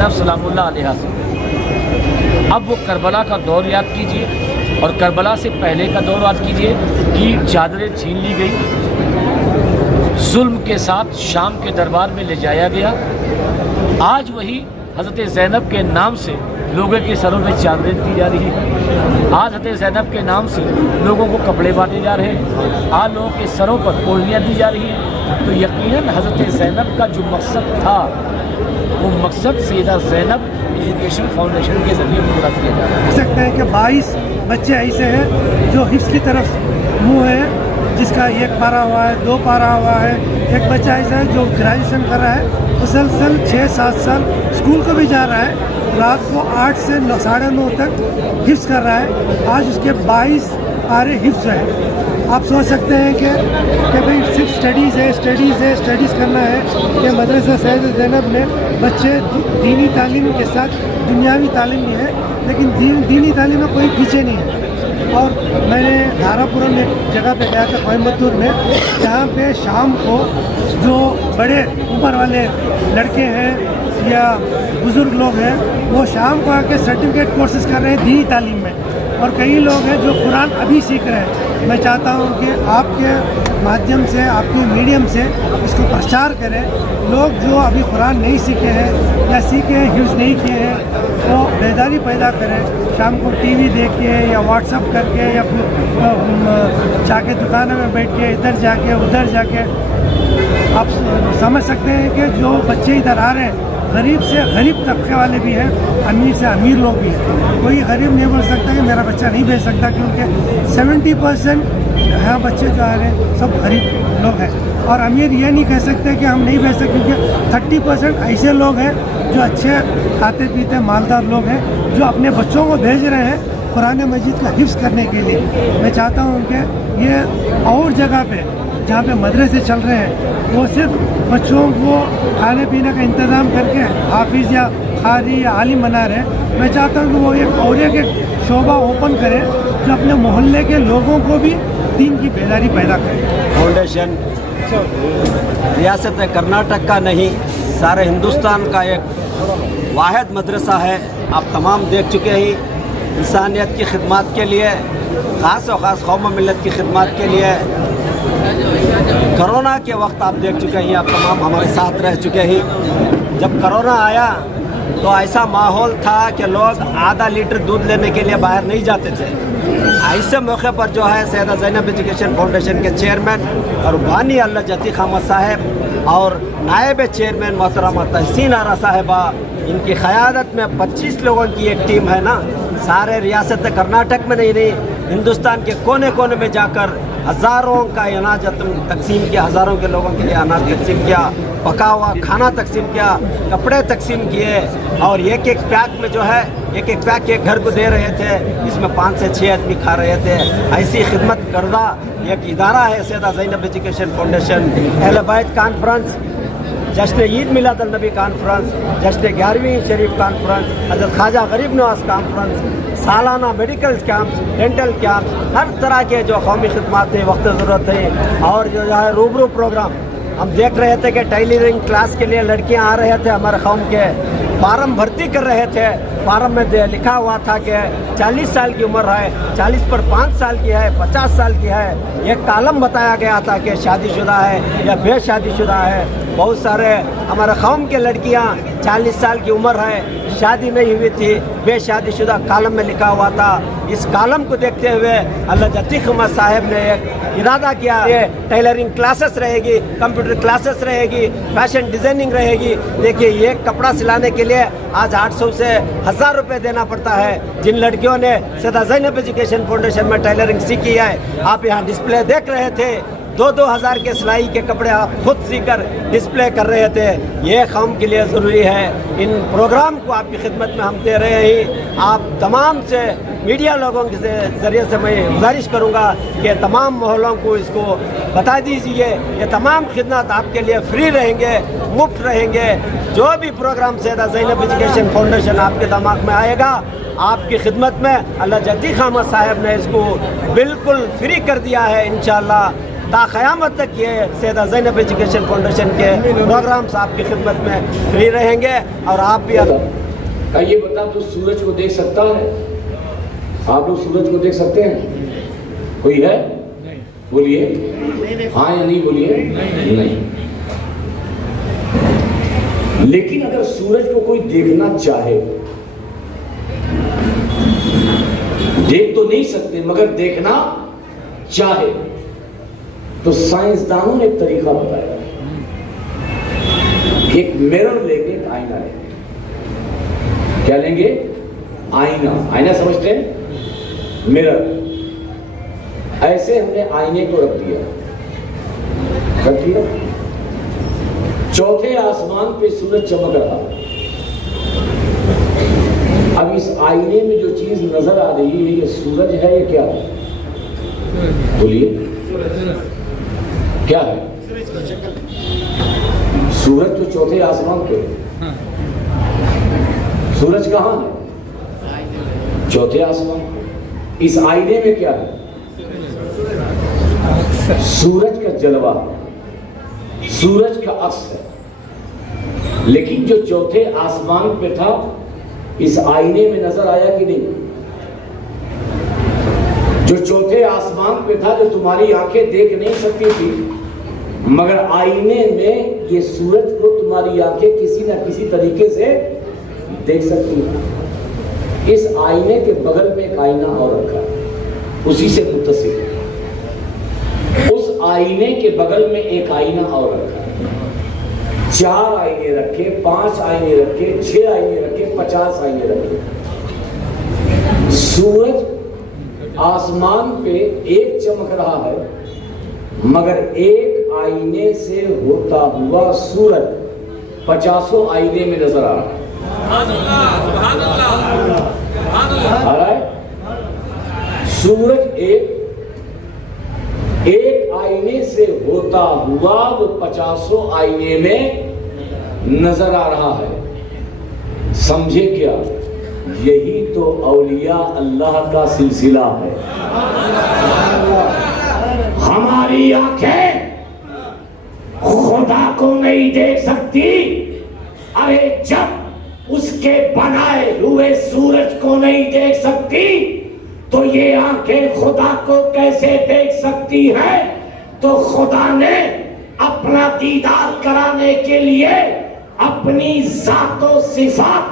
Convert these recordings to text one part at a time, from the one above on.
زینب سلام اللہ علیہ سے۔ اب وہ کربلا کا دور یاد کیجئے اور کربلا سے پہلے کا دور یاد کیجئے کہ چادریں چھین لی گئی، ظلم کے ساتھ شام کے دربار میں لے جایا گیا۔ آج وہی حضرت زینب کے نام سے لوگوں کے سروں میں چادریں دی جا رہی ہیں، آج حضرت زینب کے نام سے لوگوں کو کپڑے بانٹے جا رہے ہیں، آج لوگوں کے سروں پر اوڑھنیاں دی جا رہی ہیں۔ تو یقیناً حضرت زینب کا جو مقصد تھا وہ مقصد سیدہ زینب ایجوکیشن فاؤنڈیشن کے ذریعے پورا کیا جا رہا ہے۔ کہہ سکتے ہیں کہ 22 بچے ایسے ہیں جو حفظ کی طرف منہ ہے، جس کا 1 پارہ ہوا ہے، 2 پارہ ہوا ہے۔ ایک بچہ ایسا ہے جو گریجویشن کر رہا ہے، مسلسل 6-7 سال اسکول کو بھی جا رہا ہے، رات کو 8 سے 9:30 تک حفظ کر رہا ہے۔ آج اس کے 22 پارے حفظ ہیں۔ آپ سوچ سکتے ہیں کہ بھئی صرف اسٹڈیز کرنا ہے کہ مدرسہ سید زینب میں بچے دینی تعلیم کے ساتھ دنیاوی تعلیم بھی ہے، لیکن دینی تعلیم میں کوئی پیچھے نہیں ہے۔ اور میں نے دھارا پورم میں ایک جگہ پہ گیا تھا کوئمبتور میں، جہاں پہ شام کو جو بڑے عمر والے لڑکے ہیں یا بزرگ لوگ ہیں وہ شام کو آ کے سرٹیفکیٹ کورسز کر رہے ہیں دینی تعلیم میں، اور کئی لوگ ہیں جو قرآن ابھی سیکھ رہے ہیں۔ میں چاہتا ہوں کہ آپ کے مادھیم سے، آپ کے میڈیم سے اس کو پرچار کریں۔ لوگ جو ابھی قرآن نہیں سیکھے ہیں یا سیکھے ہیں حفظ نہیں کیے ہیں وہ بیداری پیدا کریں۔ شام کو ٹی وی دیکھ کے یا واٹس ایپ کر کے یا جا کے دکانوں میں بیٹھ کے ادھر جا کے ادھر جا کے آپ سمجھ سکتے ہیں کہ جو بچے ادھر آ رہے ہیں غریب سے غریب طبقے والے بھی ہیں، امیر سے امیر لوگ بھی ہیں۔ کوئی غریب نہیں بول سکتا کہ میرا بچہ نہیں بھیج سکتا، کیونکہ 70% یہاں بچے جو آ رہے ہیں سب غریب لوگ ہیں، اور امیر یہ نہیں کہہ سکتے کہ ہم نہیں بھیج سکتے، کیونکہ 30% ایسے لوگ ہیں جو اچھے کھاتے پیتے مالدار لوگ ہیں جو اپنے بچوں کو بھیج رہے ہیں قرآن مجید کا حفظ کرنے کے لیے۔ میں چاہتا ہوں کہ یہ اور جگہ پہ جہاں پہ مدرسے چل رہے ہیں وہ صرف بچوں کو کھانے پینے کا انتظام کر کے حافظ یا قاری یا عالم بنا رہے ہیں۔ میں چاہتا ہوں کہ وہ ایک شعبہ اوپن کرے جو اپنے محلے کے لوگوں کو بھی دین کی بیداری پیدا کرے۔ فاؤنڈیشن ریاست کرناٹک کا نہیں، سارے ہندوستان کا ایک واحد مدرسہ ہے۔ آپ تمام دیکھ چکے ہیں، انسانیت کی خدمات کے لیے، خاص و خاص قوم و ملت کی خدمات کے لیے۔ کرونا کے وقت آپ دیکھ چکے ہیں، آپ تمام ہمارے ساتھ رہ چکے ہیں۔ جب کرونا آیا تو ایسا ماحول تھا کہ لوگ آدھا لیٹر دودھ لینے کے لیے باہر نہیں جاتے تھے۔ ایسے موقع پر جو ہے سیدہ زینب ایجوکیشن فاؤنڈیشن کے چیئرمین اور بانی اللہ جتی خامد صاحب اور نائب چیئرمین محترمہ تحسین آرا صاحبہ، ان کی قیادت میں 25 لوگوں کی ایک ٹیم ہے نا، سارے ریاست کرناٹک میں نہیں، ہندوستان کے کونے کونے میں جا کر ہزاروں کا اناج تقسیم کیا، ہزاروں کے لوگوں کے لیے اناج تقسیم کیا، پکا ہوا کھانا تقسیم کیا، کپڑے تقسیم کیے، اور ایک پیک میں جو ہے ایک پیک ایک گھر کو دے رہے تھے، اس میں 5 سے 6 آدمی کھا رہے تھے۔ ایسی خدمت کردہ ایک ادارہ ہے سیدہ زینب ایجوکیشن فاؤنڈیشن۔ اہل بیت کانفرنس، جشن عید میلاد النبی کانفرنس، جشن 11ویں شریف کانفرنس، حضرت خواجہ غریب نواز کانفرنس، سالانہ میڈیکل کیمپس، ڈینٹل کیمپس، ہر طرح کے جو قومی خدمات ہیں وقت ضرورت ہے، اور جو ہے روبرو پروگرام ہم دیکھ رہے تھے کہ ٹیلرنگ کلاس کے لیے لڑکیاں آ رہے تھے ہمارے قوم کے، فارم بھرتی کر رہے تھے، فارم میں لکھا ہوا تھا کہ 40 سال کی عمر ہے، 40 پر 5 سال کی ہے، 50 سال کی ہے، ایک کالم بتایا گیا تھا کہ شادی شدہ ہے یا بے شادی شدہ ہے۔ بہت سارے ہمارے قوم کے لڑکیاں 40 سال کی عمر ہے، شادی نہیں ہوئی تھی، بے شادی شدہ کالم میں لکھا ہوا تھا۔ اس کالم کو دیکھتے ہوئے اللہ جتی خامد صاحب نے ایک ارادہ کیا، یہ ٹیلرنگ کلاسز رہے گی، کمپیوٹر کلاسز رہے گی، فیشن ڈیزائننگ رہے گی۔ دیکھیے ایک کپڑا سلانے کے لیے آج 800 سے 1000 روپے دینا پڑتا ہے۔ جن لڑکیوں نے سیدہ زینب ایجوکیشن فاؤنڈیشن میں ٹیلرنگ سیکھی ہے، آپ یہاں ڈسپلے دیکھ رہے تھے، 2-2 ہزار کے سلائی کے کپڑے آپ خود سی کر ڈسپلے کر رہے تھے۔ یہ قوم کے لیے ضروری ہے۔ ان پروگرام کو آپ کی خدمت میں ہم دے رہے ہیں۔ آپ تمام سے میڈیا لوگوں کے ذریعے سے میں گزارش کروں گا کہ تمام محلوں کو اس کو بتا دیجیے، یہ تمام خدمات آپ کے لیے فری رہیں گے، مفت رہیں گے۔ جو بھی پروگرام سیدہ زینب ایجوکیشن فاؤنڈیشن آپ کے دماغ میں آئے گا، آپ کی خدمت میں اللہ جتی خامد صاحب نے اس کو بالکل فری کر دیا ہے۔ انشاءاللہ تا قیامت تک یہ سیدہ زینب ایجوکیشن فاؤنڈیشن کے پروگرامس آپ کی خدمت میں فری رہیں گے. اور آپ بھی یہ بتا تو سورج کو دیکھ سکتا ہے؟ آپ لوگ سورج کو دیکھ سکتے ہیں؟ کوئی ہے؟ بولیے ہاں یا نہیں؟ بولیے نہیں. لیکن اگر سورج کو کوئی دیکھنا چاہے، دیکھ تو نہیں سکتے مگر دیکھنا چاہے، تو سائنسدانوں نے ایک طریقہ بتایا. ایک میرر لیں گے، ایک آئینہ لیں گے. کیا لیں گے؟ آئینہ. آئینہ سمجھتے ہیں؟ میرر. ایسے ہم نے آئینے کو رکھ دیا. چوتھے آسمان پہ سورج چمک رہا. اب اس آئینے میں جو چیز نظر آ رہی ہے یہ سورج ہے یا کیا ہے؟ بولیے کیا ہے؟ سورج تو چوتھے آسمان پہ. سورج کہاں ہے؟ چوتھے آسمان. اس آئینے میں کیا ہے؟ سورج کا جلوہ، سورج کا عکس ہے. لیکن جو چوتھے آسمان پہ تھا اس آئینے میں نظر آیا کہ نہیں؟ جو چوتھے آسمان پہ تھا جو تمہاری آنکھیں دیکھ نہیں سکتی تھی مگر آئینے میں یہ سورج کو تمہاری آنکھیں کسی نہ کسی طریقے سے دیکھ سکتی ہیں. اس آئینے کے بغل میں ایک آئینہ اور رکھا ہے اسی سے متصل. اس آئینے کے بغل میں ایک آئینہ اور رکھا ہے. 4 آئینے رکھے، 5 آئینے رکھے، 6 آئینے رکھے، 50 آئینے رکھے. سورج آسمان پہ ایک چمک رہا ہے مگر ایک آئینے سے ہوتا ہوا سورج 50 آئینے میں نظر آ رہا ہے. سورج ایک آئینے سے ہوتا ہوا وہ 50 آئینے میں نظر آ رہا ہے. سمجھے کیا؟ یہی تو اولیاء اللہ کا سلسلہ ہے. ہماری آنکھیں خدا کو نہیں دیکھ سکتی. ارے جب اس کے بنائے ہوئے سورج کو نہیں دیکھ سکتی تو یہ آنکھیں خدا کو کیسے دیکھ سکتی ہے؟ تو خدا نے اپنا دیدار کرانے کے لیے اپنی ذات و صفات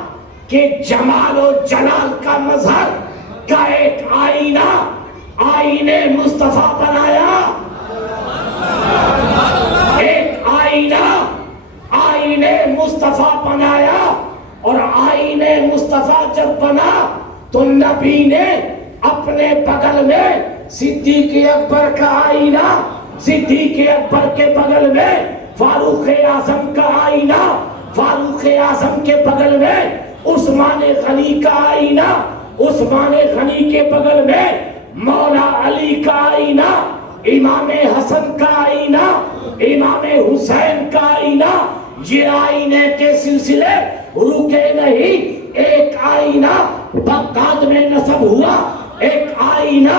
کے جمال و جلال کا مظہر کا ایک آئینہ آئینے مصطفیٰ بنایا. ایک آئینہ آئینے مصطفیٰ بنایا. اور آئینے مصطفیٰ جب بنا تو نبی نے اپنے بغل میں صدیق اکبر کا آئینہ، صدیق اکبر کے بغل میں فاروق اعظم کا آئینہ، فاروق اعظم کے بغل میں عثمان غنی کا آئینہ، عثمان غنی کے بغل میں مولا علی کا آئینہ، امام حسن کا آئینہ، امام حسین کا آئینہ. یہ آئینے کے سلسلے رکے نہیں. ایک آئینہ بغداد میں نصب ہوا، ایک آئینہ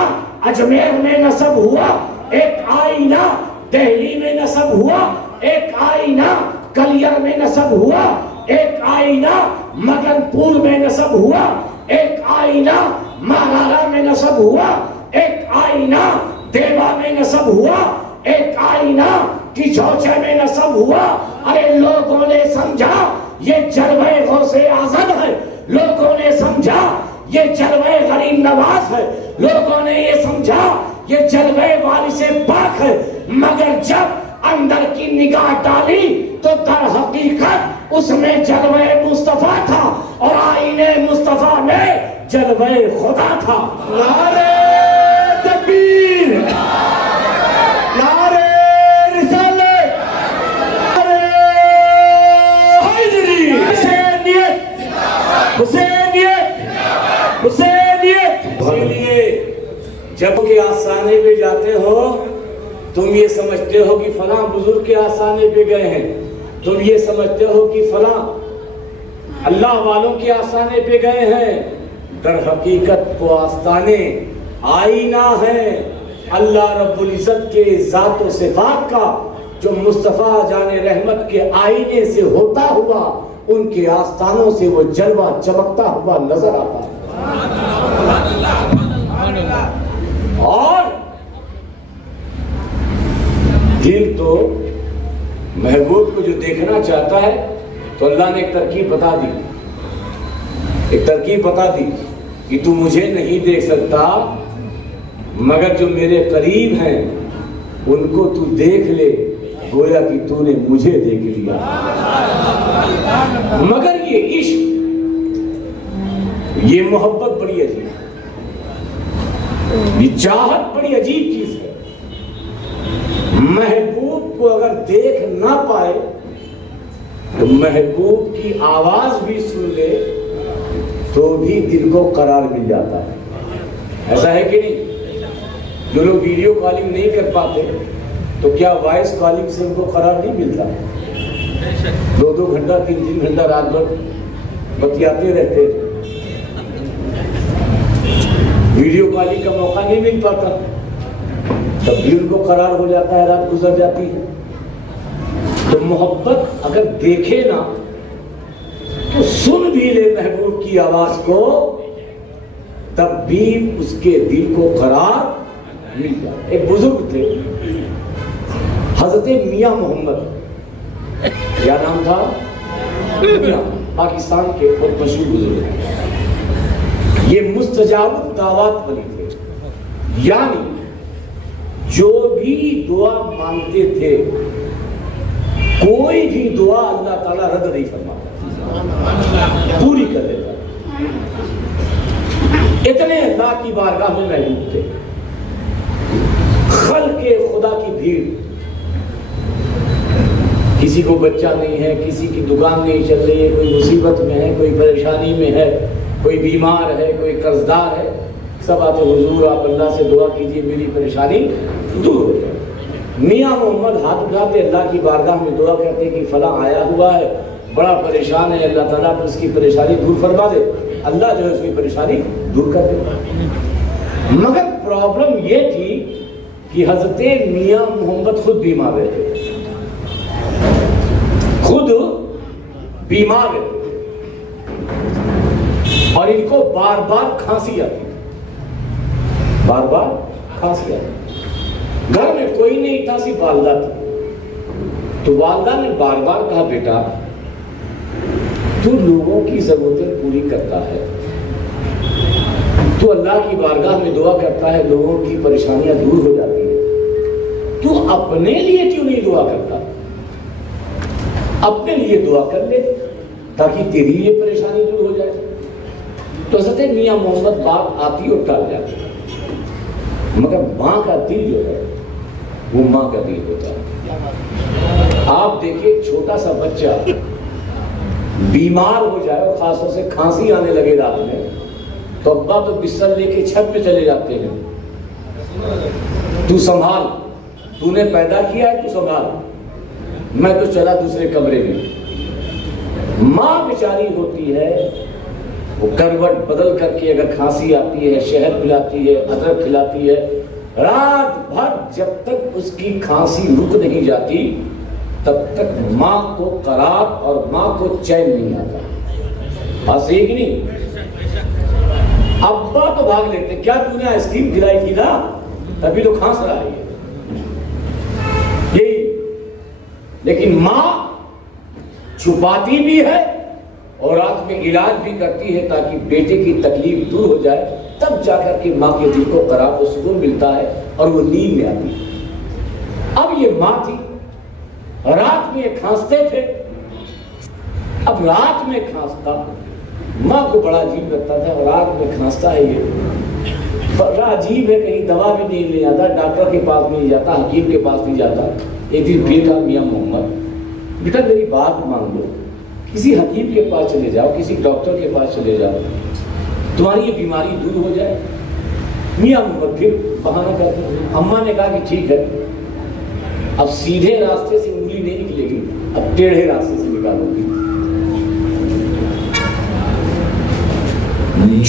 اجمیر میں نصب ہوا، ایک آئینہ دہلی میں نصب ہوا، ایک آئینہ کلیر میں نصب ہوا، ایک آئینہ مگن پور میں نصب ہوا، ایک آئینہ مہارا میں نصب ہوا، ایک آئینہ دیوا میں نصب ہوا، ایک آئینہ کچھوچے میں نصب ہوا. ارے لوگوں نے سمجھا یہ جلوہ غوث اعظم ہے، لوگوں نے سمجھا یہ جلوہ غریب نواز ہے، لوگوں نے یہ سمجھا یہ جلوہ وارث پاک ہے. مگر جب اندر کی نگاہ ڈالی تو در حقیقت اس میں جلوہ مصطفیٰ تھا اور آئینے مصطفیٰ میں جلوہ خدا تھا. نعرہ تکبیر، نعرہ رسالت، نعرہ حیدری، حسینیت، حسینیت، حسینیت. کے لیے جب کہ آستانے پہ جاتے ہو تم یہ سمجھتے ہو کہ فلاں بزرگ کے آستانے پہ گئے ہیں، تم یہ سمجھتے ہو کہ فلاں اللہ والوں کے آستانے پہ گئے ہیں. در حقیقت وہ آستانے آئینہ ہیں اللہ رب العزت کے ذات و صفات کا جو مصطفیٰ جان رحمت کے آئینے سے ہوتا ہوا ان کے آستانوں سے وہ جلوہ چمکتا ہوا نظر آتا ہے. اور دل تو محبوب کو جو دیکھنا چاہتا ہے تو اللہ نے ایک ترکیب بتا دی, ایک ترکیب بتا دی کہ تو مجھے نہیں دیکھ سکتا مگر جو میرے قریب ہیں ان کو تو دیکھ لے گویا کہ تو نے مجھے دیکھ لیا. مگر یہ عشق, یہ محبت بڑی عجیب ہے, یہ چاہت بڑی عجیب چیز ہے. محبوب کو اگر دیکھ نہ پائے تو محبوب کی آواز بھی سن لے تو بھی دل کو قرار مل جاتا ہے. ایسا ہے کہ نہیں؟ جو لوگ ویڈیو کالنگ نہیں کر پاتے تو کیا وائس کالنگ سے ان کو قرار نہیں ملتا؟ 2 گھنٹہ 3 گھنٹہ رات بھر بتیاتے رہتے, ویڈیو کالنگ کا موقع نہیں مل پاتا, تب بھی ان کو قرار ہو جاتا ہے, رات گزر جاتی ہے. تو محبت اگر دیکھے نا تو سن بھی لے محبوب کی آواز کو تب بھی اس کے دل کو قرار مل جائے. ایک بزرگ تھے حضرت میاں محمد, کیا نام تھا؟ میاں, پاکستان کے بہت مشہور بزرگ ہیں. یہ مستجاب الدعوات ولی تھے, یعنی جو بھی دعا مانگتے تھے کوئی بھی دعا اللہ تعالیٰ رد نہیں فرماتا, پوری کر دیتا. اتنے اللہ کی بارگاہ میں محبوب تھے. خلق خدا کی بھیڑ, کسی کو بچہ نہیں ہے, کسی کی دکان نہیں چل رہی ہے, کوئی مصیبت میں ہے, کوئی پریشانی میں ہے, کوئی بیمار ہے, کوئی قرضدار ہے, سب آتے حضور آپ اللہ سے دعا کیجئے میری پریشانی دور ہو جائے. میاں محمد ہاتھ اٹھاتے اللہ کی بارگاہ میں دعا کرتے کہ فلاں آیا ہوا ہے بڑا پریشان ہے, اللہ تعالیٰ اس کی پریشانی دور فرما دے. اللہ جو ہے اس کی پریشانی دور کر دے. مگر پرابلم یہ تھی کہ حضرت میاں محمد خود بیمار رہتے, خود بیمار رہتے اور ان کو بار بار کھانسی آتی, بار بار کھانسی آتی. گھر میں کوئی نہیں تھا, صرف والدہ تھی. تو والدہ نے بار بار کہا بیٹا تو لوگوں کی ضرورتیں پوری کرتا ہے, تو اللہ کی بارگاہ میں دعا کرتا ہے, لوگوں کی پریشانیاں دور ہو جاتی ہیں, تو اپنے لیے کیوں نہیں دعا کرتا؟ اپنے لیے دعا کر لے تاکہ تیری یہ پریشانی دور ہو جائے. تو حضرت میاں محمد بات آتی اور ٹال جاتی, مگر ماں کا دل جو ہے وہ ماں کا دل ہوتا ہے. آپ دیکھیں چھوٹا سا بچہ بیمار ہو جائے اور خاص طور سے کھانسی آنے لگے رات میں تو ابا تو بستر لے کے چھت پہ چلے جاتے ہیں, تو سنبھال, تو نے پیدا کیا ہے تو سنبھال, میں تو چلا دوسرے کمرے میں. ماں بیچاری ہوتی ہے وہ کروٹ بدل کر کے اگر کھانسی آتی ہے شہد پلاتی ہے, ادرک کھلاتی ہے, رات بھر جب تک اس کی کھانسی رک نہیں جاتی تب تک ماں کو قرار اور ماں کو چین نہیں آتا. بس ایک نہیں, ابا تو بھاگ لیتے, کیا تو نے آئس کریم کھلائی تھی نا تبھی تو کھانس رہا ہے یہی. لیکن ماں چھپاتی بھی ہے اور رات میں علاج بھی کرتی ہے تاکہ بیٹے کی تکلیف دور ہو جائے, تب جا کر کے ماں کے دل کو قرار و سکون ملتا ہے اور وہ نیند میں آتی ہے. اب یہ ماں تھی, رات میں یہ کھانستے تھے, اب رات میں کھانستا, ماں کو بڑا عجیب لگتا تھا رات میں کھانستا ہے یہ بڑا عجیب ہے, کہیں دوا بھی نہیں لے جاتا, ڈاکٹر کے پاس نہیں جاتا, حکیم کے پاس نہیں جاتا. ایک دن پھر کہا میاں محمد بیٹا میری بات مان لو, کسی حکیم کے پاس چلے جاؤ, کسی ڈاکٹر کے پاس چلے جاؤ, تمہاری یہ بیماری دور ہو جائے. میاں محمد پھر بہانہ کرتے ہیں. اماں نے کہا کہ ٹھیک ہے, اب سیدھے راستے سے انگلی نہیں نکلے گی, اب ٹیڑھے راستے سے نکالو گی.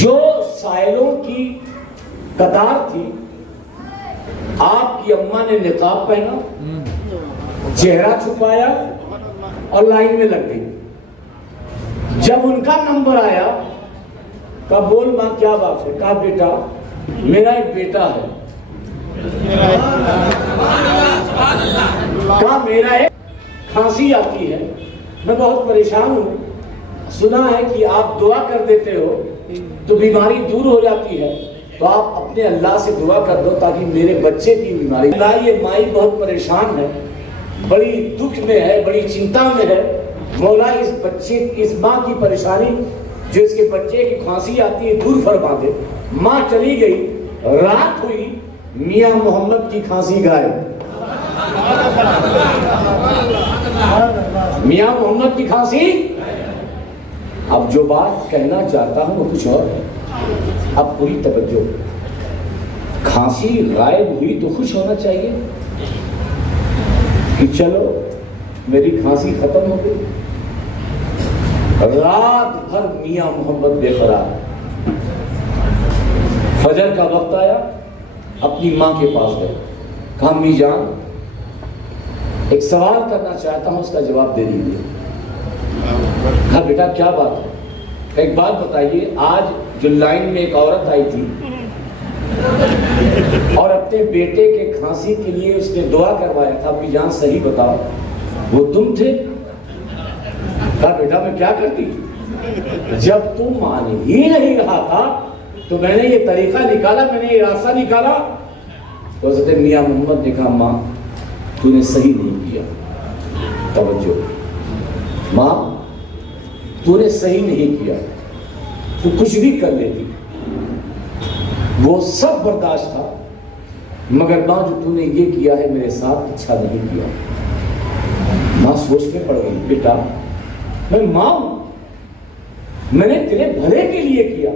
جو سائلوں کی قطار تھی آپ کی اماں نے نقاب پہنا، چہرہ چھپایا اور لائن میں لگ گئی. جب ان کا نمبر آیا کہا بول ماں کیا بات ہے؟ کہا بیٹا میرا ایک بیٹا ہے. کہا میرا ایک کھانسی آتی ہے، میں بہت پریشان ہوں، سنا ہے کہ آپ دعا کر دیتے ہو تو بیماری دور ہو جاتی ہے، تو آپ اپنے اللہ سے دعا کر دو تاکہ میرے بچے کی بیماری. اللہ یہ مائی بہت پریشان ہے، بڑی دکھ میں ہے، بڑی چنتا میں ہے. مولا اس بچے اس ماں کی پریشانی جو اس کے بچے کی کھانسی آتی ہے دور فرما دے. ماں چلی گئی، رات ہوئی، میاں محمد کی کھانسی غائب. میاں محمد کی کھانسی. اب جو بات کہنا چاہتا ہوں وہ کچھ اور ہے، اب پوری توجہ. کھانسی غائب ہوئی تو خوش ہونا چاہیے کہ چلو میری کھانسی ختم ہو گئی. رات بھر میاں محمد بے قرار. فجر کا وقت آیا، اپنی ماں کے پاس گئے. کہا امی جان ایک سوال کرنا چاہتا ہوں، اس کا جواب دے دیجیے. کہا بیٹا کیا بات ہے؟ ایک بات بتائیے، آج جو لائن میں ایک عورت آئی تھی اور اپنے بیٹے کے کھانسی کے لیے اس نے دعا کروایا تھا، امی جان صحیح بتاؤ وہ تم تھے؟ کہا بیٹا میں کیا کرتی، جب تم مان ہی نہیں رہا تھا تو میں نے یہ طریقہ نکالا، میں نے یہ راستہ نکالا. تو حضرت میاں محمد نے کہا ماں تو نے صحیح نہیں کیا. توجہ ماں تو نے صحیح نہیں کیا، تو کچھ بھی کر لیتی، وہ سب برداشت تھا، مگر ماں جو تو نے یہ کیا ہے میرے ساتھ اچھا نہیں کیا. ماں سوچ میں پڑ گئی، بیٹا میں ماں ہوں، میں نے تیرے بھلے کے لیے کیا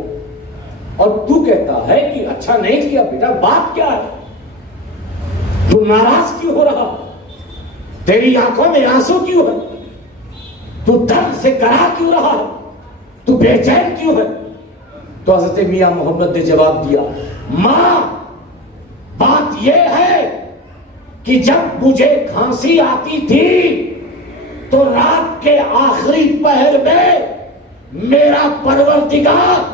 اور تو کہتا ہے کہ اچھا نہیں کیا. بیٹا بات کیا ہے؟ تو ناراض کیوں ہو رہا؟ تیری آنکھوں میں آنسو کیوں ہے؟ تو درد سے کرا کیوں رہا؟ تو بے چین کیوں ہے؟ تو حضرت میاں محمد نے جواب دیا ماں بات یہ ہے کہ جب مجھے کھانسی آتی تھی تو رات کے آخری پہر میں میرا پروردگار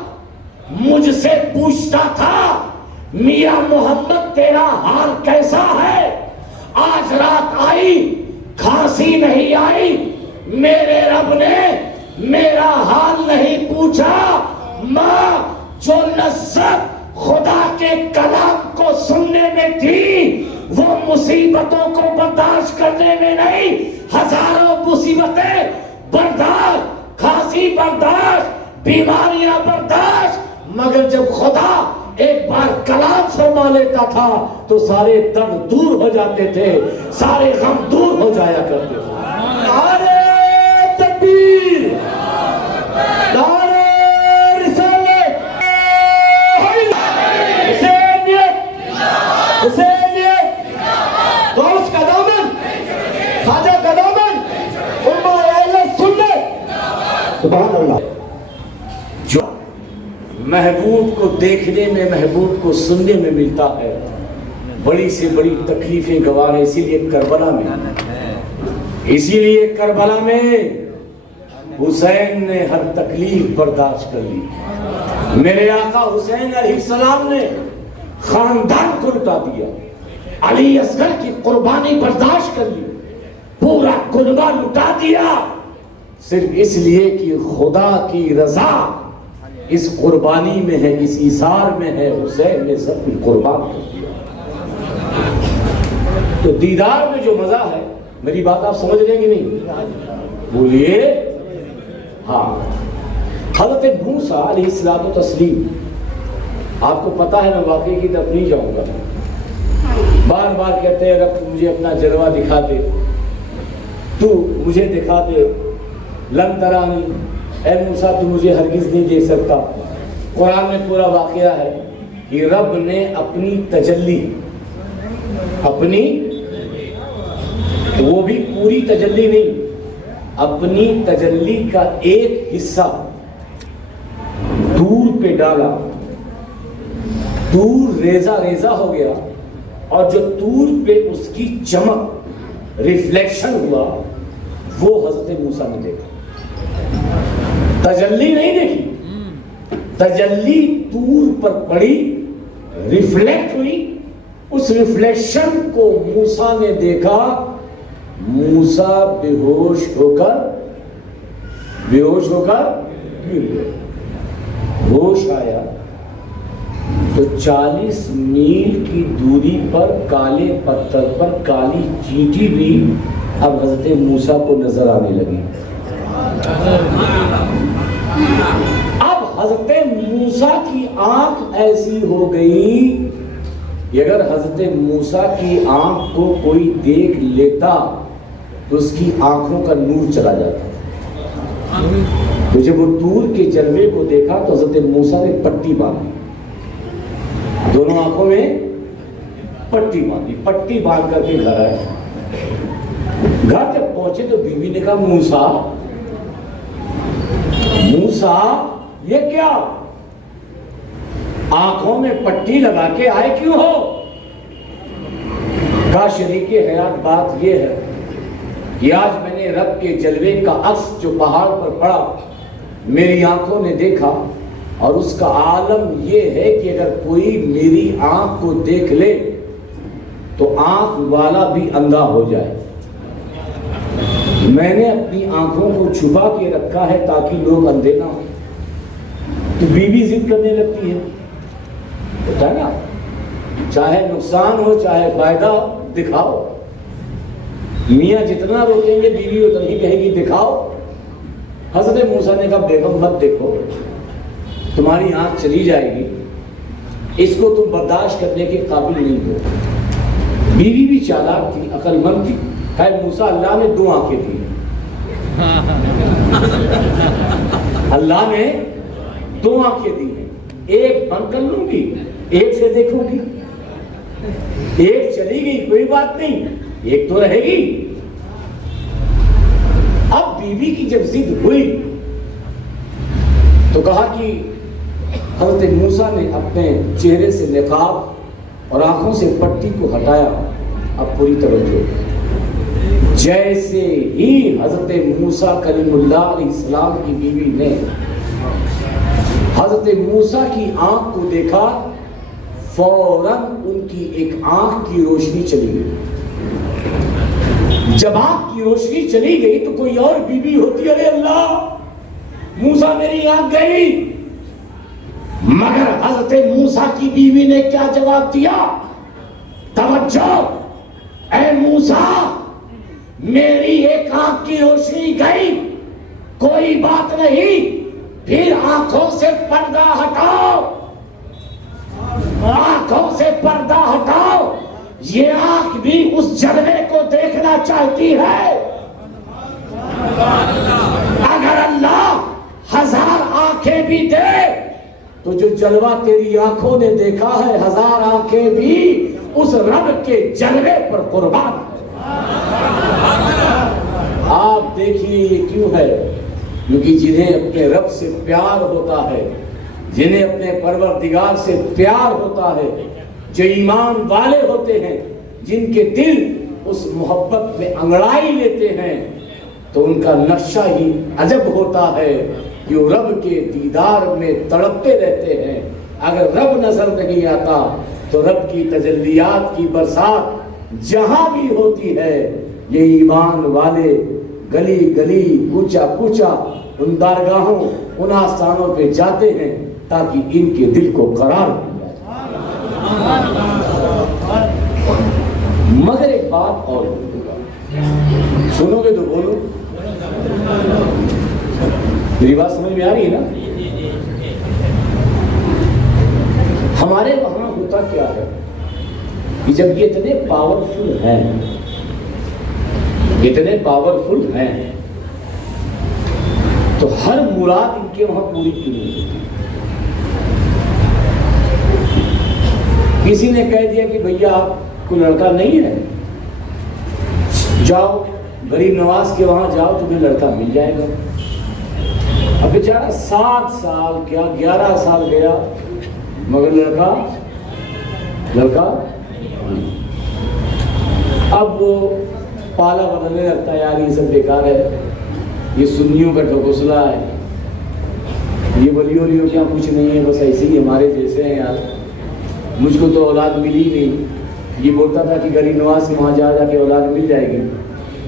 مجھ سے پوچھتا تھا میاں محمد تیرا حال کیسا ہے؟ آج رات آئی کھانسی نہیں آئی، میرے رب نے میرا حال نہیں پوچھا. ماں جو لذت خدا کے کلام کو سننے میں تھی وہ مصیبتوں کو برداشت کرنے میں نہیں. ہزاروں مصیبتیں برداشت، کھانسی برداشت، بیماریاں برداشت، مگر جب خدا ایک بار کلام فرما لیتا تھا تو سارے درد دور ہو جاتے تھے، سارے غم دور ہو جایا کرتے تھے. نعرہ تکبیر، نعرہ رسالت، حسینیت، غوث کا دامن، خواجہ کا دامن، امہ اہل سنت. سبحان اللہ. جو محبوب کو دیکھنے میں، محبوب کو سننے میں ملتا ہے، بڑی سے بڑی تکلیفیں گوار ہے. اسی لیے کربلا میں حسین نے ہر تکلیف برداشت کر لی. میرے آقا حسین علیہ السلام نے خاندان کو لٹا دیا، علی اصغر کی قربانی برداشت کر لی، پورا کنبہ لٹا دیا، صرف اس لیے کہ خدا کی رضا اس قربانی میں ہے، اس ایثار میں ہے. حسین نے سب کچھ قربان کر دیا. تو دیدار میں جو مزہ ہے، میری بات آپ سمجھ لیں گے نہیں؟ بولیے ہاں. حضرت موسیٰ علیہ الصلوۃ والتسلیم، آپ کو پتا ہے میں واقعی کی طرف نہیں جاؤں گا، بار بار کہتے ہیں رب مجھے اپنا جلوہ دکھا دے، تو مجھے دکھا دے. لن ترانی، اے موسیٰ تو مجھے ہرگز نہیں دیکھ سکتا. قرآن میں پورا واقعہ ہے کہ رب نے اپنی تجلی، اپنی وہ بھی پوری تجلی نہیں، اپنی تجلی کا ایک حصہ دور پہ ڈالا، دور ریزہ ریزہ ہو گیا اور جو طور پہ اس کی چمک ریفلیکشن ہوا وہ حضرت موسیٰ نے دیکھا. تجلی نہیں دیکھی, تجلی طور پر پڑی, ریفلیکٹ ہوئی. اس ریفلیکشن کو موسیٰ نے دیکھا. موسیٰ بے ہوش ہو کر گر گئے. ہوش آیا تو 40 میل کی دوری پر کالے پتھر پر کالی چینٹی بھی اب حضرت موسیٰ کو نظر آنے لگی. اب حضرت موسیٰ کی آنکھ ایسی ہو گئی کہ اگر حضرت موسیٰ کی آنکھ کو کوئی دیکھ لیتا تو اس کی آنکھوں کا نور چلا جاتا. تو جب وہ دور کے جلوے کو دیکھا تو حضرت موسیٰ نے پٹی باندھی, دونوں آنکھوں میں پٹی باندھی. پٹی باندھ کر کے گھر آئے. گھر جب پہنچے تو بیوی نے کہا موسیٰ یہ کیا, آنکھوں میں پٹی لگا کے آئے کیوں ہو؟ کہا شریک حیات بات یہ ہے کہ آج میں نے رب کے جلوے کا عکس جو پہاڑ پر پڑا میری آنکھوں نے دیکھا, اور اس کا عالم یہ ہے کہ اگر کوئی میری آنکھ کو دیکھ لے تو آنکھ والا بھی اندھا ہو جائے. میں نے اپنی آنکھوں کو چھپا کے رکھا ہے تاکہ لوگ اندھے نہ ہوں. تو بیوی ضد کرنے لگتی ہے, ہوتا ہے نا, چاہے نقصان ہو چاہے فائدہ ہو دکھاؤ. میاں جتنا روکیں گے بیوی اتنا ہی کہے گی دکھاؤ. حضرت موسیٰ نے کہا بیگم مت دیکھو, تمہاری آنکھ چلی جائے گی, اس کو تم برداشت کرنے کے قابل نہیں ہو. بیوی بھی چالاک تھی, عقل مند تھی. ہے موسیٰ اللہ نے 2 آنکھیں دی, اللہ نے 2 آنکھیں دی ہیں. ایک بند کر لوں گی, ایک سے دیکھوں گی. ایک چلی گئی کوئی بات نہیں, ایک تو رہے گی. اب بیوی کی جب ضد ہوئی تو کہا کہ حضرت موسیٰ نے اپنے چہرے سے نقاب اور آنکھوں سے پٹی کو ہٹایا. اب پوری توجہ. جیسے ہی حضرت موسیٰ کلیم اللہ علیہ السلام کی بیوی نے حضرت موسیٰ کی آنکھ کو دیکھا, فوراً ان کی ایک آنکھ کی روشنی چلی گئی. جب آنکھ کی روشنی چلی گئی تو کوئی اور بیوی ہوتی, ارے اللہ موسیٰ میری آنکھ گئی. مگر حضرت موسیٰ کی بیوی نے کیا جواب دیا؟ توجہ, اے موسیٰ میری ایک آنکھ کی روشنی گئی, کوئی بات نہیں, پھر آنکھوں سے پردہ ہٹاؤ, آنکھوں سے پردہ ہٹاؤ. یہ آنکھ بھی اس جلوے کو دیکھنا چاہتی ہے. اگر اللہ 1000 آنکھیں بھی دے تو جو جلوہ تیری آنکھوں نے دیکھا ہے 1000 آنکھیں بھی اس رب کے جلوے پر قربان. آپ دیکھیے یہ کیوں ہے؟ کیونکہ جنہیں اپنے رب سے پیار ہوتا ہے, جنہیں اپنے پروردگار سے پیار ہوتا ہے, جو ایمان والے ہوتے ہیں, جن کے دل اس محبت میں انگڑائی لیتے ہیں, تو ان کا نقشہ ہی عجب ہوتا ہے کہ وہ رب کے دیدار میں تڑپتے رہتے ہیں. اگر رب نظر نہیں آتا تو رب کی تجلیات کی برسات جہاں بھی ہوتی ہے, یہ ایمان والے گلی گلی کوچا کوچا ان درگاہوں ان آستانوں پہ جاتے ہیں تاکہ ان کے دل کو قرار مل جائے. مگر ایک بات اور سنو گے تو بولو, میری بات سمجھ میں آ رہی ہے نا؟ ہمارے وہاں ہوتا کیا ہے کہ جب یہ اتنے پاورفل ہیں, اتنے پاورفل ہیں, تو ہر مراد ان کے وہاں پوری کیوں نہیں ہوتی. کسی نے کہہ دیا کہ بھیا آپ کو لڑکا نہیں ہے, جاؤ غریب نواز کے وہاں جاؤ تمہیں لڑکا مل جائے گا. اب بیچارہ 7 سال کیا 11 سال گیا مگر لڑکا اب وہ پالا بنانے لگتا ہے، یار یہ سب بیکار ہے، یہ سنیوں کا ڈھکوسلا ہے، یہ ولیوں کیا کچھ نہیں ہے، بس ایسے ہی ہمارے جیسے ہیں یار، مجھ کو تو اولاد ملی نہیں. یہ بولتا تھا کہ غریب نواز سے وہاں جا کے اولاد مل جائے گی،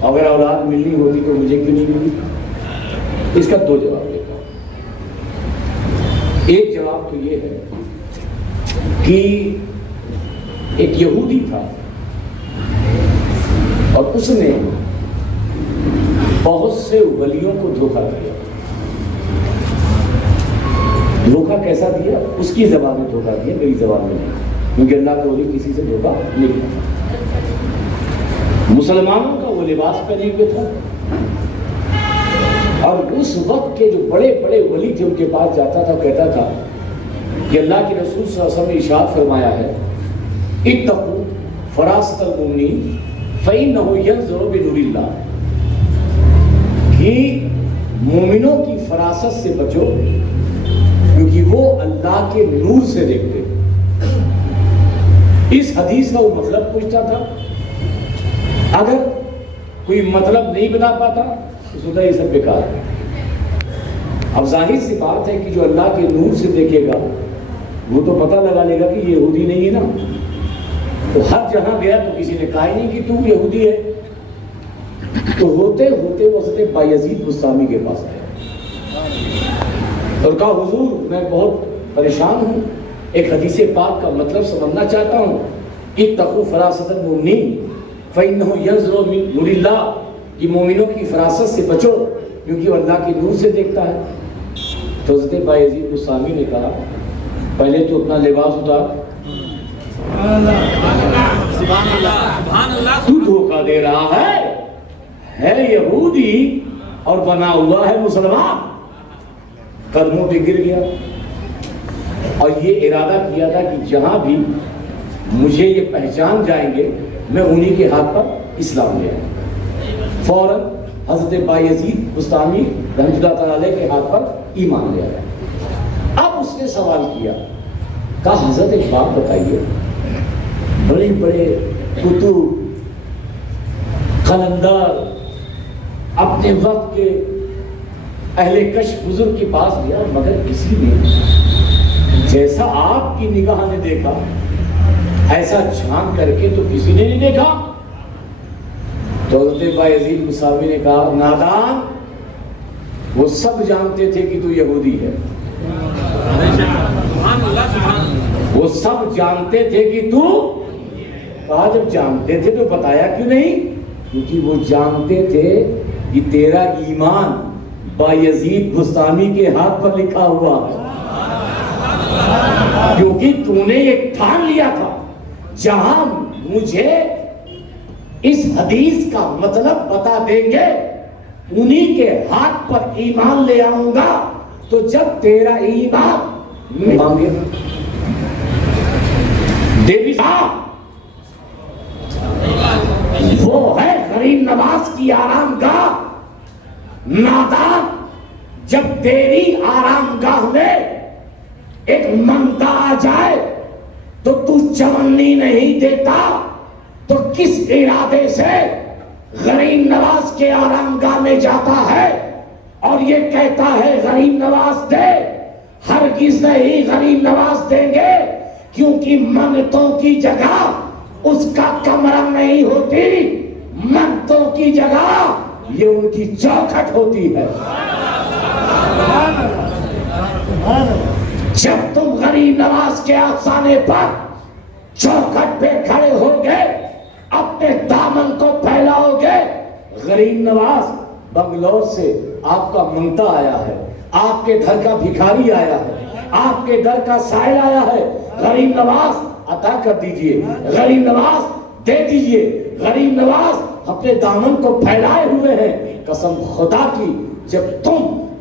اگر اولاد ملنی ہوتی تو مجھے کیوں نہیں ملی؟ اس کا دو جواب دیتا ہوں. ایک جواب تو یہ ہے کہ ایک یہودی تھا اور اس نے بہت سے ولیوں کو دھوکہ دیا. دھوکہ کیسا دیا؟ اس کی زبان میں دھوکہ دیا، میری زبان میں نہیں، کیونکہ اللہ کا ولی کسی سے دھوکہ نہیں کرتا. مسلمانوں کا وہ لباس پہنے ہوئے تھا اور اس وقت کے جو بڑے بڑے ولی تھے ان کے پاس جاتا تھا، کہتا تھا کہ اللہ کے رسول صلی اللہ علیہ وسلم نے ارشاد فرمایا ہے اتقوا فراست المؤمنین فإنہ ینظر بنور اللہ، کہ مومنوں کی فراست سے بچو کیونکہ وہ اللہ کے نور سے دیکھتے. اس حدیث کا وہ مطلب پوچھتا تھا، اگر کوئی مطلب نہیں بتا پاتا تو سوچا یہ سب بیکار ہے. اب ظاہر سی بات ہے کہ جو اللہ کے نور سے دیکھے گا وہ تو پتہ لگا لے گا کہ یہ یہودی نہیں ہے نا. تو ہر جہاں گیا تو کسی نے کہا ہی نہیں کہ تو یہودی ہے. تو ہوتے ہوتے وہ حضرت بایزید بسطامی کے پاس آیا اور کہا حضور میں بہت پریشان ہوں، ایک حدیث پاک کا مطلب سمجھنا چاہتا ہوں، اتقوا فراست المؤمنین فإنہ ینظر من نور اللہ، کہ مومنوں کی فراست سے بچو کیونکہ وہ اللہ کے نور سے دیکھتا ہے. تو حضرت بایزید بسطامی نے کہا پہلے تو اپنا لباس اتار، تو دھوکہ دے رہا ہے یہودی اور بنا ہوا ہے مسلمان. قدموں پہ گر گیا اور یہ ارادہ کیا تھا کہ جہاں بھی مجھے یہ پہچان جائیں گے میں انہی کے ہاتھ پر اسلام لے آؤں. فوراً حضرت بایزید بسطامی رحمۃ اللہ تعالیٰ علیہ کے ہاتھ پر ایمان لے آیا. اب اس نے سوال کیا، کہا حضرت ایک بات بتائیے، بڑے بڑے کتب قلندر اپنے وقت کے اہل کشف بزرگ کے پاس گیا مگر کسی نے جیسا آپ کی نگاہ نے دیکھا ایسا جھانک کر کے تو کسی نے نہیں دیکھا. تو حضرت بایزید بسطامی نے کہا نادان، وہ سب جانتے تھے کہ تو یہودی ہے، وہ سب جانتے تھے کہ تو، کہا جب جانتے تھے تو بتایا کیوں نہیں؟ کیونکہ وہ جانتے تھے کہ تیرا ایمان بایزید بسطامی کے ہاتھ پر لکھا ہوا ہے، کیونکہ تو نے یہ ٹھان لیا تھا جہاں مجھے اس حدیث کا مطلب بتا دیں گے انہی کے ہاتھ پر ایمان لے آؤں گا. تو جب تیرا ایمان مانگے دیوی صاحب وہ ہے غریب نواز کی آرام گاہ. نادان، جب تیری آرام گاہ میں ایک منگتا آ جائے تو تو چمنی نہیں دیتا تو کس ارادے سے غریب نواز کے آرام گاہ میں جاتا ہے اور یہ کہتا ہے غریب نواز دے؟ ہرگز نہیں غریب نواز دیں گے، کیونکہ منگتوں کی جگہ اس کا کمرہ نہیں ہوتی، منگتوں کی جگہ یہ ان کی چوکھٹ ہوتی ہے. جب تم غریب نواز کے آستانے پر چوکھٹ پہ کھڑے ہوگے، اپنے دامن کو پھیلاؤ گے، غریب نواز بنگلور سے آپ کا منگتا آیا ہے، آپ کے گھر کا بھکاری آیا ہے، آپ کے گھر کا سائل آیا ہے، غریب نواز عطا کر دیجئے، غریب نواز دے دیجئے. غریب نواز اپنے دامن کو پھیلائے ہوئے ہیں. قسم خدا کی جب تم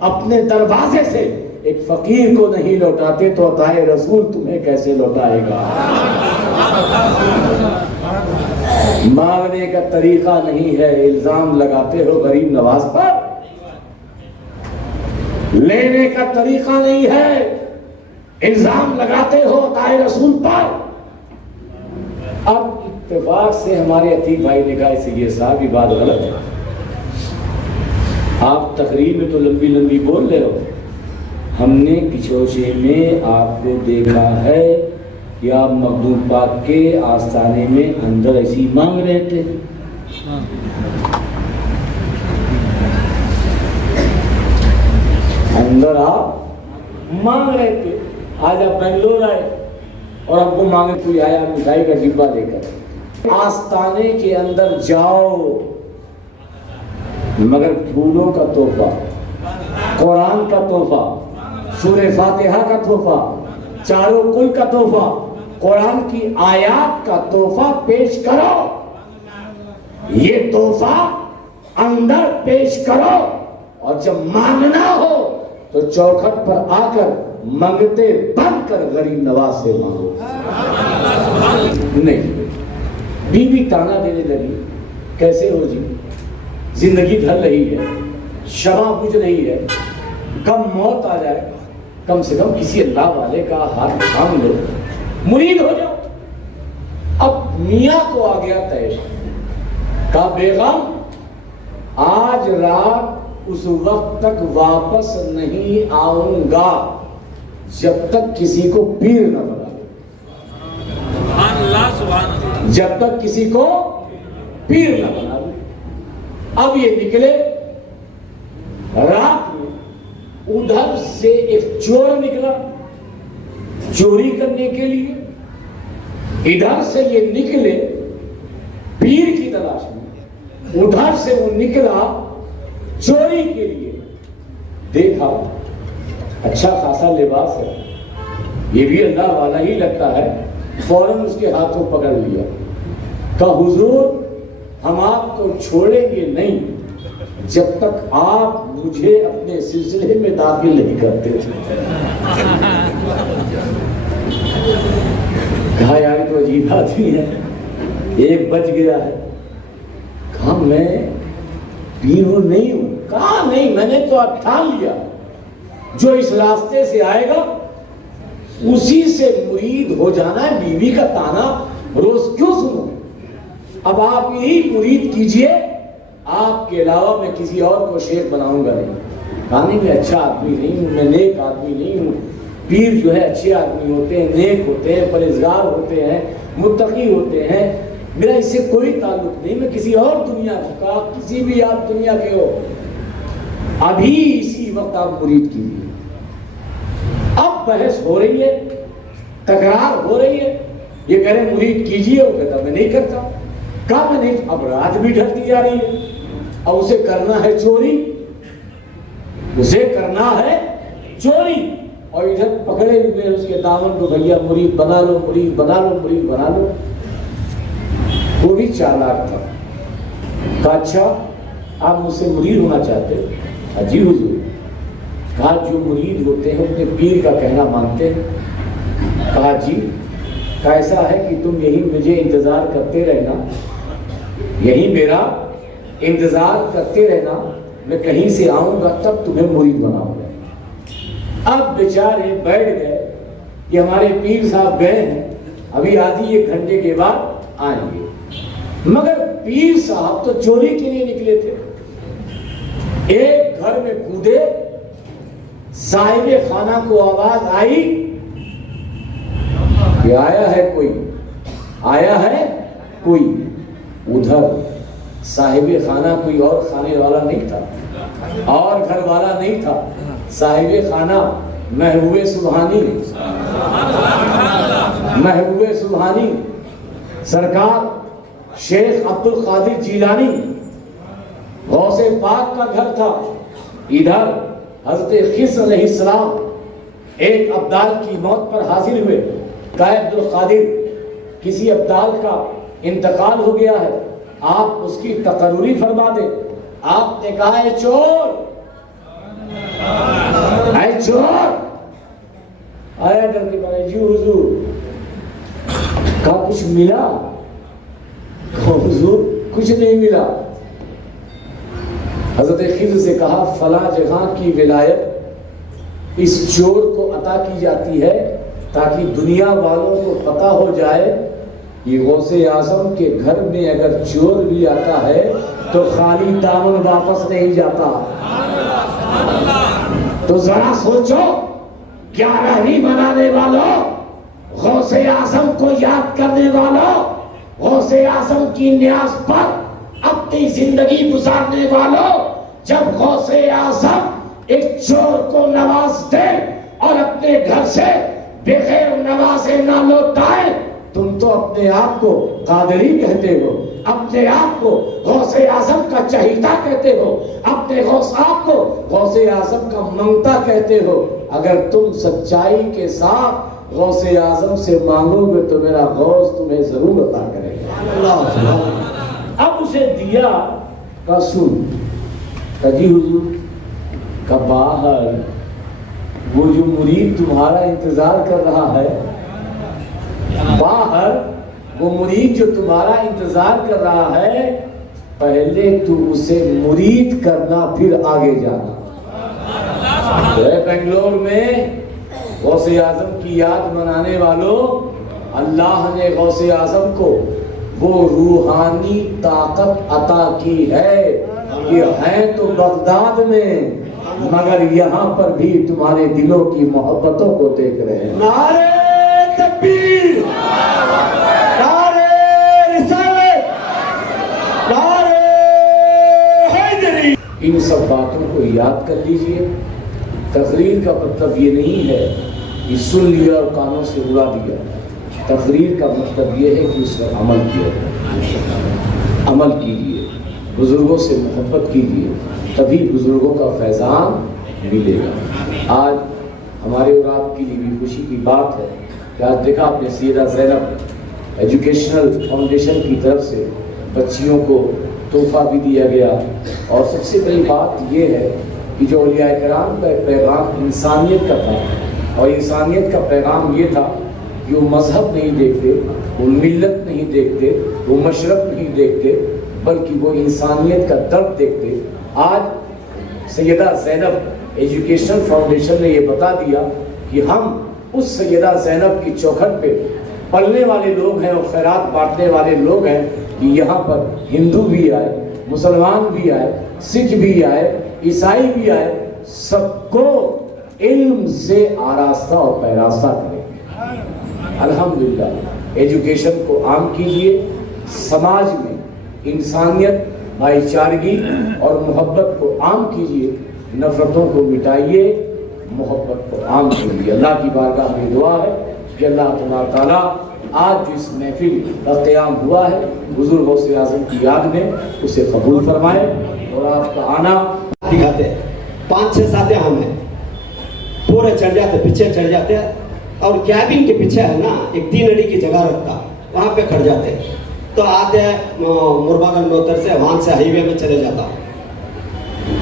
اپنے دروازے سے ایک فقیر کو نہیں لوٹاتے تو عطائے رسول تمہیں کیسے لوٹائے گا؟ مانگنے کا طریقہ نہیں ہے، الزام لگاتے ہو غریب نواز پر. لینے کا طریقہ نہیں ہے، الزام لگاتے ہو عطائے رسول پر. اب اتفاق سے ہمارے عتیق بھائی نے کہا سید صاحب یہ بات غلط ہے، آپ تقریر میں تو لمبی لمبی بول رہے ہو، ہم نے کچوچے میں آپ کو دیکھا ہے کہ آپ مخدوم پاک کے آستانے میں اندر ایسی مانگ رہے تھے۔ اندر آپ مانگ رہے تھے، آج آپ بنگلور آئے اور آپ کو مانگے کوئی آیا مٹھائی کا ڈبہ لے کر، آستانے کے اندر جاؤ مگر پھولوں کا تحفہ، قرآن کا تحفہ، سورہ فاتحہ کا تحفہ، چاروں کل کا تحفہ، قرآن کی آیات کا تحفہ پیش کرو، یہ تحفہ اندر پیش کرو، اور جب مانگنا ہو تو چوکھٹ پر آ کر منگتے بن کر غریب نواز سے مانگو۔ نہیں، بیوی تانا دینے لگی، کیسے ہو جی، زندگی ڈھل رہی ہے، شمع بجھ رہی ہے، کم موت آ جائے، کم سے کم کسی اللہ والے کا ہاتھ تھام لو، مرید ہو جاؤ۔ اب میاں کو آ گیا تیش، کہا بیگم آج رات اس وقت تک واپس نہیں آؤں گا جب تک کسی کو پیر نہ بنا لے، جب تک کسی کو پیر نہ بنا لے۔ اب یہ نکلے، رات میں ادھر سے ایک چور نکلا چوری کرنے کے لیے، ادھر سے یہ نکلے پیر کی تلاش میں، ادھر سے وہ نکلا چوری کے لیے، دیکھا اچھا خاصا لباس ہے، یہ بھی اللہ والا ہی لگتا ہے، فوراً اس کے ہاتھوں پکڑ لیا، کہا حضور ہم آپ کو چھوڑیں گے نہیں جب تک آپ مجھے اپنے سلسلے میں داخل نہیں کرتے۔ کہا یار تو عجیب آدمی ہے، ایک بچ گیا ہے، کہا میں پیر نہیں ہوں، کہا نہیں میں نے تو اب ٹھان لیا جو اس راستے سے آئے گا اسی سے مرید ہو جانا ہے، بیوی کا تانا روز کیوں سنو، اب آپ یہی مرید کیجئے، آپ کے علاوہ میں کسی اور کو شیخ بناؤں گا نہیں۔ کہا نہیں میں اچھا آدمی نہیں ہوں، میں نیک آدمی نہیں ہوں، پیر جو ہے اچھے آدمی ہوتے ہیں، نیک ہوتے ہیں، پرہیزگار ہوتے ہیں، متقی ہوتے ہیں، میرا اس سے کوئی تعلق نہیں، میں کسی اور دنیا کا، کسی بھی آپ دنیا کے ہو، ابھی اسی وقت آپ مرید کیجیے۔ اب بحث ہو رہی ہے، تکرار ہو رہی ہے، یہ کہہ رہے مرید کیجیے، وہ کہتا میں نہیں کرتا، کہا میں نہیں، اب رات بھی ڈھلتی جا رہی ہے، اب اسے کرنا ہے چوری، اسے کرنا ہے چوری، اور ادھر پکڑے ہوئے اس کے دامن کو، بھیا مرید بنا لو، مرید بنا لو، مرید بنا لو۔ وہ بھی چالاک تھا، کہا اچھا آپ مجھ سے مرید ہونا چاہتے ہو؟ جی حضور۔ کہا جو مرید ہوتے ہیں اپنے پیر کا کہنا مانتے ہیں؟ کہا جی۔ کہا ایسا ہے کہ تم یہی مجھے انتظار کرتے رہنا، یہی میرا انتظار کرتے رہنا، میں کہیں سے آؤں گا تب تمہیں مرید بناؤں گا۔ اب بیچارے بیٹھ گئے کہ ہمارے پیر صاحب گئے ہیں، ابھی آدھی ایک گھنٹے کے بعد آئیں گے، مگر پیر صاحب تو چوری کے لیے نکلے تھے۔ ایک گھر میں کودے، صاحب خانہ کو آواز آئی کہ آیا ہے کوئی، آیا ہے کوئی۔ ادھر صاحب خانہ کوئی اور کھانے والا نہیں تھا، اور گھر والا نہیں تھا، صاحب خانہ محبوب سبحانی، محبوب سبحانی سرکار شیخ عبد القادر جیلانی غوث پاک کا گھر تھا۔ ادھر حضرت خضر علیہ السلام ایک ابدال کی موت پر حاضر ہوئے، کہا عبد القادر کسی ابدال کا انتقال ہو گیا ہے، آپ اس کی تقرری فرما دیں۔ آپ نے کہا اے چور، اے چور، آیا ڈر کے بارے جی حضور۔ کہا کچھ ملا؟ کہا حضور کچھ نہیں ملا۔ حضرت خضر سے کہا فلاں جگہ کی ولایت اس چور کو عطا کی جاتی ہے تاکہ دنیا والوں کو پتہ ہو جائے کہ غوث اعظم کے گھر میں اگر چور بھی آتا ہے تو خالی دامن واپس نہیں جاتا. تو ذرا سوچو، 11ویں منانے والوں، غوث اعظم کو یاد کرنے والوں، غوث اعظم کی نیاز پر اپنی زندگی گزارنے والوں، جب غوث اعظم ایک چور کو نواز دے اور اپنے گھر سے بغیر نوازے نہ لوٹائے، تم تو اپنے آپ کو قادری کہتے ہو، اپنے آپ کو غوث اعظم کا چہیتا کہتے ہو، اپنے آپ کو غوث اعظم کا منگتا کہتے ہو. اگر تم سچائی کے ساتھ غوث اعظم سے مانگو گے تو میرا غوث تمہیں ضرور عطا کرے گا. اب اسے دیا کا سن کجی حضور کا باہر وہ جو مرید تمہارا انتظار کر رہا ہے، باہر وہ مرید جو تمہارا انتظار کر رہا ہے، پہلے تو اسے مرید کرنا پھر آگے جانا. بنگلور میں غوث اعظم کی یاد منانے والوں، اللہ نے غوث اعظم کو وہ روحانی طاقت عطا کی ہے کہ ہیں تو بغداد میں مگر یہاں پر بھی تمہارے دلوں کی محبتوں کو دیکھ رہے ہیں. نعرہ تکبیر، نعرہ رسالت، نعرہ حیدری. ان سب باتوں کو یاد کر لیجئے. تقریر کا مطلب یہ نہیں ہے کہ سن لیا اور کانوں سے اڑا دیا. تقریر کا مطلب یہ ہے کہ اس پر عمل کیا جائے. عمل کیجئے، بزرگوں سے محبت کیجئے، تبھی بزرگوں کا فیضان ملے گا. آج ہمارے اور آپ کے لیے بھی خوشی کی بات ہے کہ آج دیکھا آپ نے سیدہ زینب ایجوکیشنل فاؤنڈیشن کی طرف سے بچیوں کو تحفہ بھی دیا گیا. اور سب سے بڑی بات یہ ہے کہ جو اولیاء کرام کا ایک پیغام انسانیت کا تھا، اور انسانیت کا پیغام یہ تھا کہ وہ مذہب نہیں دیکھتے، وہ ملت نہیں دیکھتے، وہ مشرق نہیں دیکھتے، بلکہ وہ انسانیت کا درد دیکھتے. آج سیدہ زینب ایجوکیشنل فاؤنڈیشن نے یہ بتا دیا کہ ہم اس سیدہ زینب کی چوکھٹ پہ پلنے والے لوگ ہیں اور خیرات بانٹنے والے لوگ ہیں کہ یہاں پر ہندو بھی آئے، مسلمان بھی آئے، سکھ بھی آئے، عیسائی بھی آئے، سب کو علم سے آراستہ اور پیراستہ کریں. الحمدللہ ایجوکیشن کو عام کیجئے، سماج میں انسانیت، بھائی چارگی اور محبت کو عام کیجئے، نفرتوں کو مٹائیے، محبت کو عام کیجئے. اللہ کی بارگاہ میں دعا ہے کہ اللہ تعالیٰ آج جو اس محفل کا قیام ہوا ہے حضور غوث اعظم کی یاد میں اسے قبول فرمائے اور آپ کا آنا دکھاتے. 5-6 ساتھ ہم ہیں، پورے چڑھ جاتے، پیچھے چڑھ جاتے، اور کیبن کے پیچھے ہے نا ایک 3 اڑی کی جگہ رکھتا، وہاں پہ کھڑ جاتے. تو آتے مرباگل میں اتر سے وہاں سے ہائی وے میں چلے جاتا.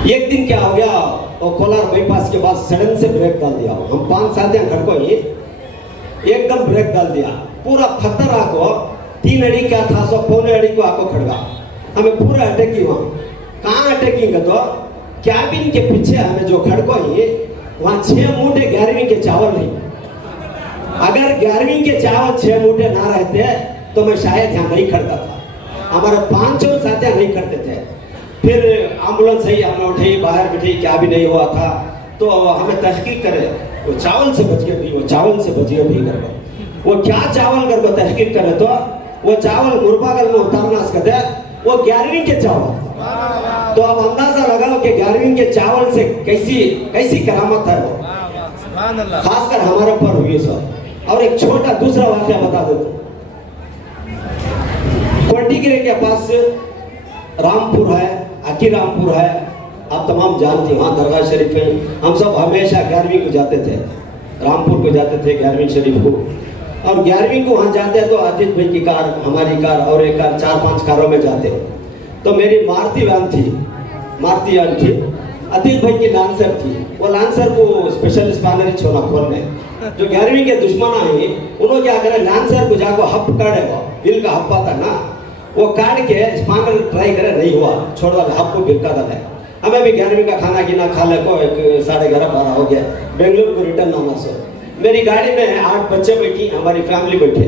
ایک دن کیا ہو گیا، کولار بائی پاس کے بعد سڈن سے بریک ڈال دیا. ہم 5 ساتھ ہیں گھر کو ہی ایک دم بریک ڈال دیا. پورا پتھر آ کو 3 اڑی کیا تھا سو 1.25 اڑی کو آ کو کھڑ گا. ہمیں پورا اٹیک کی. وہاں کہاں اٹیکنگ ہے؟ تو کیبن کے پیچھے ہمیں جو کھڑ کو ہی وہاں 6 موٹے 11ویں کے چاول نہیں. اگر 11ویں کے چاول 6 موٹے نہ رہتے تو میں شاید یہاں نہیں کھڑتا تھا. ہمارے 5 ساتھ نہیں کرتے تھے. پھر ایمبولینس ہی ہم نے اٹھائی، باہر بٹھی، کیا بھی نہیں ہوا تھا. تو ہمیں تحقیق کرے وہ چاول سے بچ گئے بھی، وہ چاول سے بچ گئے بھی کر کو وہ کیا چاول کر کو تحقیق کرے تو وہ چاول مرباگل میں اتارنا سکتے وہ 11ویں کے چاول. تو اب اندازہ لگاؤ کہ 11ویں کے چاول سے کیسی کرامت ہے وہ، خاص کر ہمارے اوپر ہوئی سب. اور ایک چھوٹا دوسرا واقعہ بتا دیتا ہوں. کوٹی گرے کے پاس رامپور ہے، اکی رامپور ہے، آپ تمام جانتے ہیں. وہاں درگاہ شریف ہے. ہم سب ہمیشہ 11ویں کو جاتے تھے، رامپور کو جاتے تھے 11ویں شریف کو. اور 11ویں کو وہاں جاتے تو عزیز بھائی کی کار، ہماری کار اور ایک کار، 4-5 کاروں میں جاتے. تو میری مارتی وین تھی، عزیز بھائی کی لانسر تھی. وہ لانسر کو اسپیشل اسپانر چھوڑا کھولنے جو 11ویں کے دشمن ہیں انہوں کیا کرے، لانسر کو جا کو ہپ کاڑے گا، بل کا ہپ آتا نا، وہ کاٹ کے اسپانر ٹرائی کرے، نہیں ہوا، چھوڑ دا ہپ کو بل کا دا ہے. ہمیں بھی 11ویں کا کھانا گینا کھا لے کو 11:30-12 ہو گیا. بنگلور کو ریٹرن آنا سو میری گاڑی میں 8 بچے بیٹھی، ہماری فیملی بیٹھے.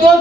2